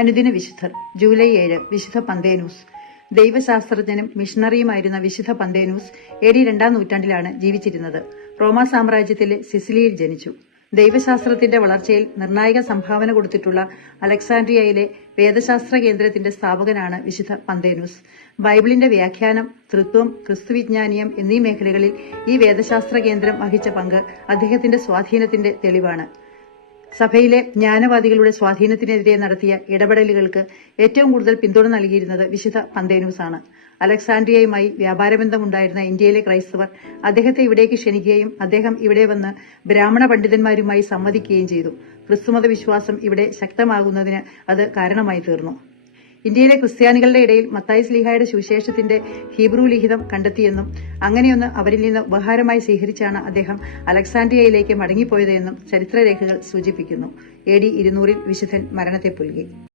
അനുദിന വിശുദ്ധർ. ജൂലൈ 7 വിശുദ്ധ പന്തേനൂസ്. ദൈവശാസ്ത്രജ്ഞനും മിഷണറിയുമായിരുന്ന വിശുദ്ധ പന്തേനൂസ് AD 2-ാം നൂറ്റാണ്ടിലാണ് ജീവിച്ചിരുന്നത്. റോമാ സാമ്രാജ്യത്തിലെ സിസിലിയിൽ ജനിച്ചു. ദൈവശാസ്ത്രത്തിന്റെ വളർച്ചയിൽ നിർണായക സംഭാവന കൊടുത്തിട്ടുള്ള അലക്സാൻഡ്രിയയിലെ വേദശാസ്ത്ര കേന്ദ്രത്തിന്റെ സ്ഥാപകനാണ് വിശുദ്ധ പന്തേനൂസ്. ബൈബിളിന്റെ വ്യാഖ്യാനം, തൃത്വം, ക്രിസ്തുവിജ്ഞാനീയം എന്നീ മേഖലകളിൽ ഈ വേദശാസ്ത്ര കേന്ദ്രം വഹിച്ച പങ്ക് അദ്ദേഹത്തിന്റെ സ്വാധീനത്തിന്റെ തെളിവാണ്. സഭയിലെ ജ്ഞാനവാദികളുടെ സ്വാധീനത്തിനെതിരെ നടത്തിയ ഇടപെടലുകൾക്ക് ഏറ്റവും കൂടുതൽ പിന്തുണ നൽകിയിരുന്നത് വിശുദ്ധ പന്തേനൂസാണ്. അലക്സാൻഡ്രിയയുമായി വ്യാപാരബന്ധമുണ്ടായിരുന്ന ഇന്ത്യയിലെ ക്രൈസ്തവർ അദ്ദേഹത്തെ ഇവിടേക്ക് ക്ഷണിക്കുകയും അദ്ദേഹം ഇവിടെ വന്ന് ബ്രാഹ്മണ പണ്ഡിതന്മാരുമായി സംവദിക്കുകയും ചെയ്തു. ക്രിസ്തുമത വിശ്വാസം ഇവിടെ ശക്തമാകുന്നതിന് അത് കാരണമായി തീർന്നു. ഇന്ത്യയിലെ ക്രിസ്ത്യാനികളുടെ ഇടയിൽ മത്തായി ശ്ലീഹായുടെ സുവിശേഷത്തിന്റെ ഹീബ്രു ലിഖിതം കണ്ടെത്തിയെന്നും അങ്ങനെയൊന്ന് അവരിൽ നിന്ന് ഉപഹാരമായി സ്വീകരിച്ചാണ് അദ്ദേഹം അലക്സാൻഡ്രിയയിലേക്ക് മടങ്ങിപ്പോയതെന്നും ചരിത്രരേഖകൾ സൂചിപ്പിക്കുന്നു. AD 200 വിശുദ്ധൻ മരണത്തെ പുൽകി.